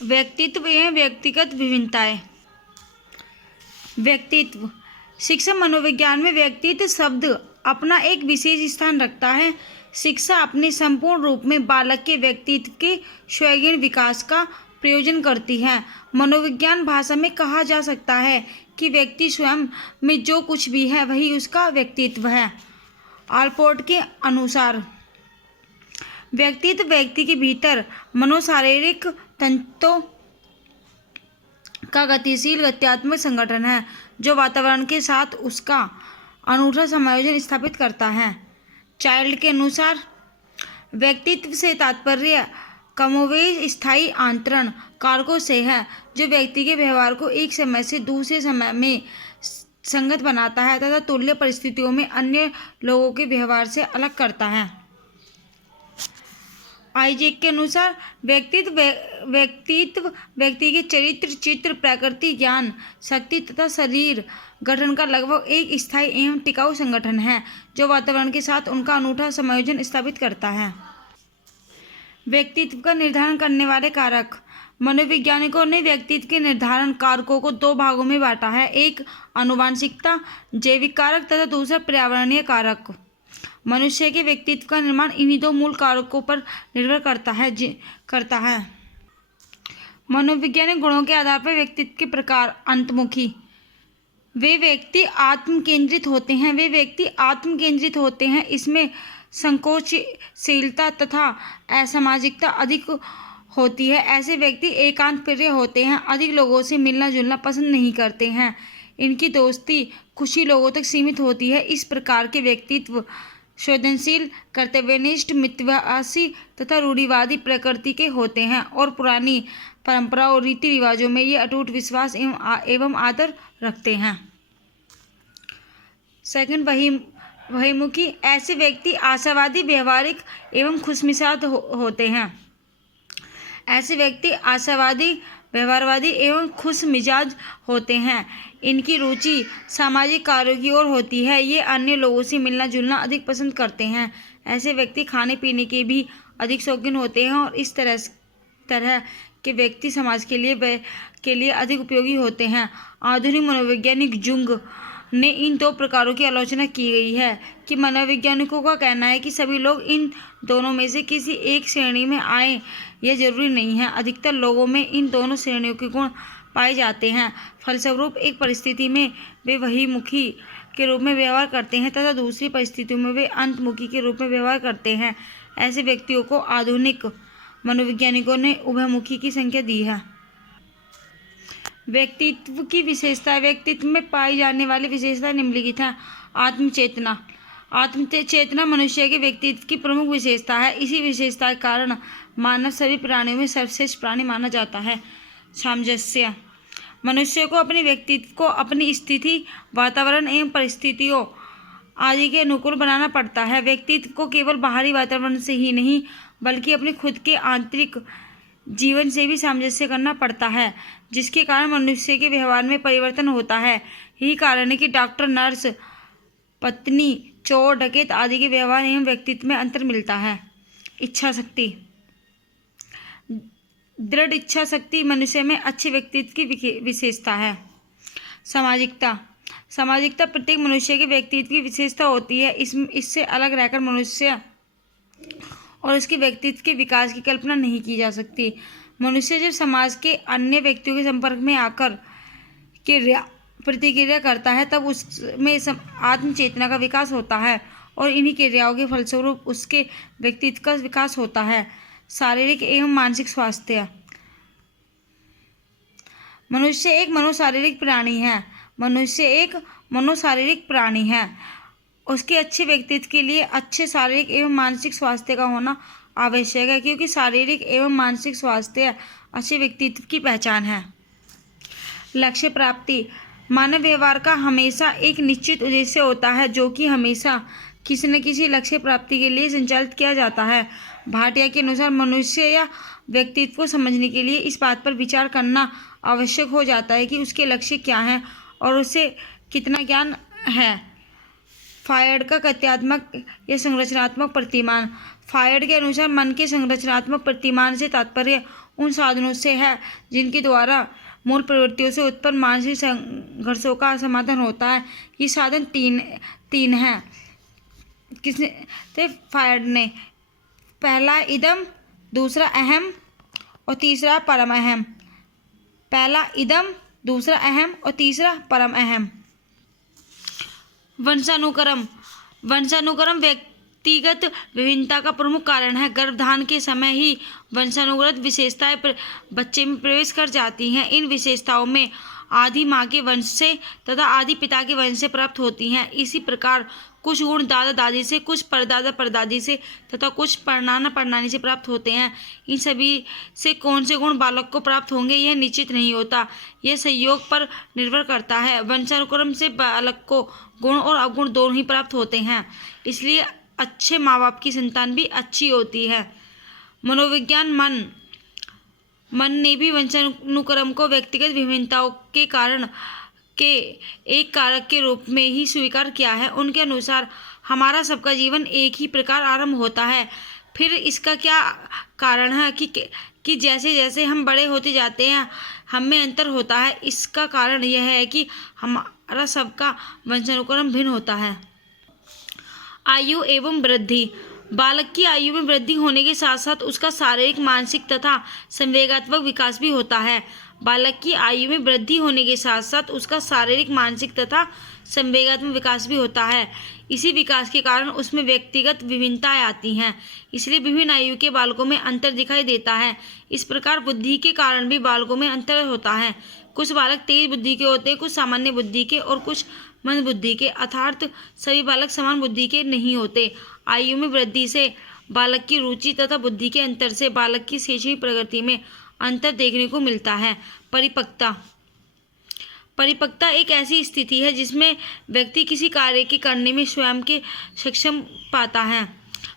व्यक्तित्व एवं व्यक्तिगत विभिन्नताएं। व्यक्तित्व। शिक्षा मनोविज्ञान में व्यक्तित्व शब्द अपना एक विशेष स्थान रखता है। शिक्षा अपने संपूर्ण रूप में बालक के व्यक्तित्व के स्वयं विकास का प्रयोजन करती है। मनोविज्ञान भाषा में कहा जा सकता है कि व्यक्ति स्वयं में जो कुछ भी है वही उसका व्यक्तित्व है। आलपोर्ट के अनुसार व्यक्तित्व व्यक्ति के भीतर मनोशारीरिक तंत्रों का गतिशील गत्यात्मक संगठन है जो वातावरण के साथ उसका अनूठा समायोजन स्थापित करता है। चाइल्ड के अनुसार व्यक्तित्व से तात्पर्य कमोवेश स्थायी आंतरण कारकों से है जो व्यक्ति के व्यवहार को एक समय से दूसरे समय में संगत बनाता है तथा तुल्य परिस्थितियों में अन्य लोगों के व्यवहार से अलग करता है। आइजैक के अनुसार व्यक्तित्व व्यक्ति के चरित्र चित्र प्रकृति ज्ञान शक्ति तथा शरीर गठन का लगभग एक स्थायी एवं टिकाऊ संगठन है जो वातावरण के साथ उनका अनूठा समायोजन स्थापित करता है। व्यक्तित्व का निर्धारण करने वाले कारक। मनोवैज्ञानिकों ने व्यक्तित्व के निर्धारण कारकों को दो भागों में बांटा है, एक आनुवंशिकता जैविक कारक तथा दूसरा पर्यावरणीय कारक। मनुष्य के व्यक्तित्व का निर्माण इन्हीं दो मूल कारकों पर निर्भर करता है। मनोवैज्ञानिक गुणों के आधार पर व्यक्तित्व के प्रकार। अंतर्मुखी। वे व्यक्ति आत्म केंद्रित होते हैं। इसमें संकोचशीलता तथा असामाजिकता अधिक होती है। ऐसे व्यक्ति एकांत प्रिय होते हैं, अधिक लोगों से मिलना जुलना पसंद नहीं करते हैं। इनकी दोस्ती कुछ ही लोगों तक सीमित होती है। इस प्रकार के व्यक्तित्व संवेदनशील, कर्तव्यनिष्ठ, मितव्ययी तथा रूढ़िवादी प्रकृति के होते हैं और पुरानी परंपराओं और रीति रिवाजों में ये अटूट विश्वास एवं आदर रखते हैं। सेकंड, बहिर्मुखी। ऐसे व्यक्ति आशावादी, व्यवहारिक एवं खुशमिजाज होते हैं। ऐसे व्यक्ति आशावादी, व्यवहारवादी एवं खुशमिजाज होते हैं। इनकी रुचि सामाजिक कार्यों की ओर होती है। ये अन्य लोगों से मिलना जुलना अधिक पसंद करते हैं। ऐसे व्यक्ति खाने पीने के भी अधिक शौकीन होते हैं और इस तरह के व्यक्ति समाज के लिए अधिक उपयोगी होते हैं। आधुनिक मनोवैज्ञानिक जुंग ने इन दो प्रकारों की आलोचना की गई है कि मनोवैज्ञानिकों का कहना है कि सभी लोग इन दोनों में से किसी एक श्रेणी में आए, यह जरूरी नहीं है। अधिकतर लोगों में इन दोनों श्रेणियों के गुण पाए जाते हैं। फलस्वरूप एक परिस्थिति में वे बहिर्मुखी के रूप में व्यवहार करते हैं तथा दूसरी परिस्थितियों में वे अंतर्मुखी के रूप में व्यवहार करते हैं। ऐसे व्यक्तियों को आधुनिक मनोवैज्ञानिकों ने उभयमुखी की संज्ञा दी है। व्यक्तित्व की विशेषताएं। व्यक्तित्व में पाई जाने वाली विशेषता निम्नलिखित है। आत्मचेतना मनुष्य के व्यक्तित्व की प्रमुख विशेषता है। इसी विशेषता के कारण मानव सभी प्राणियों में सर्वश्रेष्ठ प्राणी माना जाता है। सामंजस्य। मनुष्य को अपने व्यक्तित्व को अपनी स्थिति, वातावरण एवं परिस्थितियों आदि के अनुकूल बनाना पड़ता है। व्यक्तित्व को केवल बाहरी वातावरण से ही नहीं बल्कि अपने खुद के आंतरिक जीवन से भी सामंजस्य करना पड़ता है, जिसके कारण मनुष्य के व्यवहार में परिवर्तन होता है। यही कारण है कि डॉक्टर, नर्स, पत्नी, चोर, डकैत आदि के व्यवहार एवं व्यक्तित्व में अंतर मिलता है। इच्छा शक्ति। दृढ़ इच्छा शक्ति मनुष्य में अच्छे व्यक्तित्व की विशेषता है। सामाजिकता प्रत्येक मनुष्य के व्यक्तित्व की विशेषता होती है। इससे अलग रहकर मनुष्य और उसके व्यक्तित्व के विकास की कल्पना नहीं की जा सकती। मनुष्य जब समाज के अन्य व्यक्तियों के संपर्क में आकर प्रतिक्रिया करता है तब उसमें आत्मचेतना का विकास होता है और इन्हीं क्रियाओं के फलस्वरूप उसके व्यक्तित्व का विकास होता है। शारीरिक एवं मानसिक स्वास्थ्य। मनुष्य एक मनोशारीरिक प्राणी है। उसके अच्छे व्यक्तित्व के लिए अच्छे शारीरिक एवं मानसिक स्वास्थ्य का होना आवश्यक है, क्योंकि शारीरिक एवं मानसिक स्वास्थ्य अच्छे व्यक्तित्व की पहचान है। लक्ष्य प्राप्ति। मानव व्यवहार का हमेशा एक निश्चित उद्देश्य होता है जो कि हमेशा किसी न किसी लक्ष्य प्राप्ति के लिए संचालित किया जाता है। भाटिया के अनुसार मनुष्य या व्यक्तित्व को समझने के लिए इस बात पर विचार करना आवश्यक हो जाता है कि उसके लक्ष्य क्या हैं और उसे कितना ज्ञान है। फ्रायड का तथ्यात्मक या संरचनात्मक प्रतिमान। फायड के अनुसार मन के संरचनात्मक प्रतिमान से तात्पर्य उन साधनों से है जिनके द्वारा मूल प्रवृत्तियों से उत्पन्न मानसिक संघर्षों का समाधान होता है। ये साधन तीन हैं। किसने? तो फायड ने। पहला इदम, दूसरा अहम और तीसरा परम अहम। पहला इदम, दूसरा अहम और तीसरा परम अहम। वंशानुक्रम व्यक्तिगत विभिन्नता का प्रमुख कारण है। गर्भधारण के समय ही वंशानुगत विशेषताएं बच्चे में प्रवेश कर जाती हैं। इन विशेषताओं में आधी माँ के वंश से तथा आधी पिता के वंश से प्राप्त होती हैं। इसी प्रकार कुछ गुण दादा दादी से, कुछ परदादा परदादी से तथा कुछ परनाना परनानी से प्राप्त होते हैं। इन सभी से कौन से गुण बालक को प्राप्त होंगे यह निश्चित नहीं होता। यह संयोग पर निर्भर करता है। वंशानुक्रम से बालक को गुण और अवगुण दोनों ही प्राप्त होते हैं। इसलिए अच्छे माँ बाप की संतान भी अच्छी होती है। मनोविज्ञान मन ने भी वंशानुक्रम को व्यक्तिगत विभिन्नताओं के कारण के एक कारक के रूप में ही स्वीकार किया है। उनके अनुसार हमारा सबका जीवन एक ही प्रकार आरंभ होता है। फिर इसका क्या कारण है कि जैसे जैसे हम बड़े होते जाते हैं हम में अंतर होता है। इसका कारण यह है कि हमारा सबका वंशानुक्रम भिन्न होता है। आयु एवं वृद्धि। बालक की आयु में वृद्धि होने के साथ साथ उसका शारीरिक, मानसिक तथा संवेगात्मक विकास भी होता है। बालक की आयु में वृद्धि होने के साथ साथ उसका शारीरिक, मानसिक तथा संवेगात्मक विकास भी होता है। इसी विकास के कारण उसमें व्यक्तिगत विभिन्नताएं आती हैं। इसलिए विभिन्न आयु के बालकों में अंतर दिखाई देता है। इस प्रकार बुद्धि के कारण भी बालकों में अंतर होता है। कुछ बालक तेज बुद्धि के होते हैं, कुछ सामान्य बुद्धि के और कुछ मंद बुद्धि के, अर्थात सभी बालक समान बुद्धि के नहीं होते। आयु में वृद्धि से बालक की रुचि तथा बुद्धि के अंतर से बालक की शैक्षणिक प्रगति में अंतर देखने को मिलता है। परिपक्वता एक ऐसी स्थिति है जिसमें व्यक्ति किसी कार्य के करने में स्वयं के सक्षम पाता है।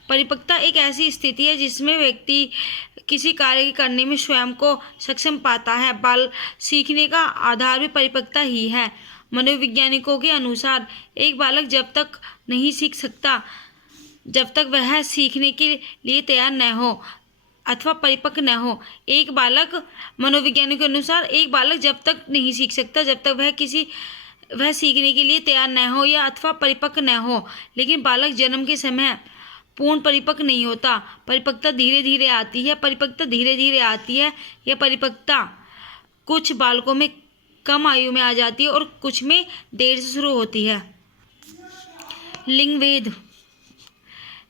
परिपक्वता एक ऐसी स्थिति है जिसमें व्यक्ति किसी कार्य के करने में स्वयं को सक्षम पाता है। बाल सीखने का आधार भी परिपक्वता ही है। मनोवैज्ञानिकों के अनुसार एक बालक जब तक नहीं सीख सकता जब तक वह सीखने के लिए तैयार न हो अथवा परिपक्व न हो। मनोविज्ञानियों के अनुसार एक बालक जब तक नहीं सीख सकता जब तक वह सीखने के लिए तैयार न हो या अथवा परिपक्व न हो। लेकिन बालक जन्म के समय पूर्ण परिपक्व नहीं होता। परिपक्वता धीरे धीरे आती है। यह परिपक्वता कुछ बालकों में कम आयु में आ जाती है और कुछ में देर से शुरू होती है।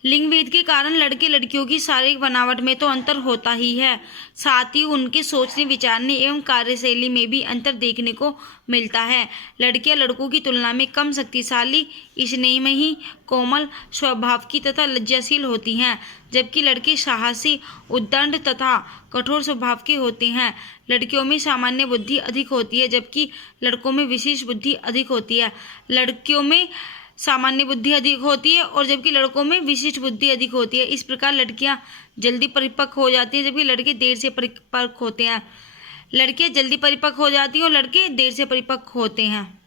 लिंग भेद के कारण लड़के लड़कियों की शारीरिक बनावट में तो अंतर होता ही है, साथ ही उनके सोचने, विचारने एवं कार्यशैली में भी अंतर देखने को मिलता है। लड़कियां लड़कों की तुलना में कम शक्तिशाली, स्नेहमयी, कोमल स्वभाव की तथा लज्जाशील होती हैं, जबकि लड़के साहसी, उद्दंड तथा कठोर स्वभाव के होते हैं। लड़कियों में सामान्य बुद्धि अधिक होती है जबकि लड़कों में विशेष बुद्धि अधिक होती है। लड़कियों में सामान्य बुद्धि अधिक होती है और जबकि लड़कों में विशिष्ट बुद्धि अधिक होती है। इस प्रकार लड़कियां जल्दी परिपक्व हो जाती हैं जबकि लड़के देर से परिपक्व होते हैं। लड़कियां जल्दी परिपक्व हो जाती हैं और लड़के देर से परिपक्व होते हैं।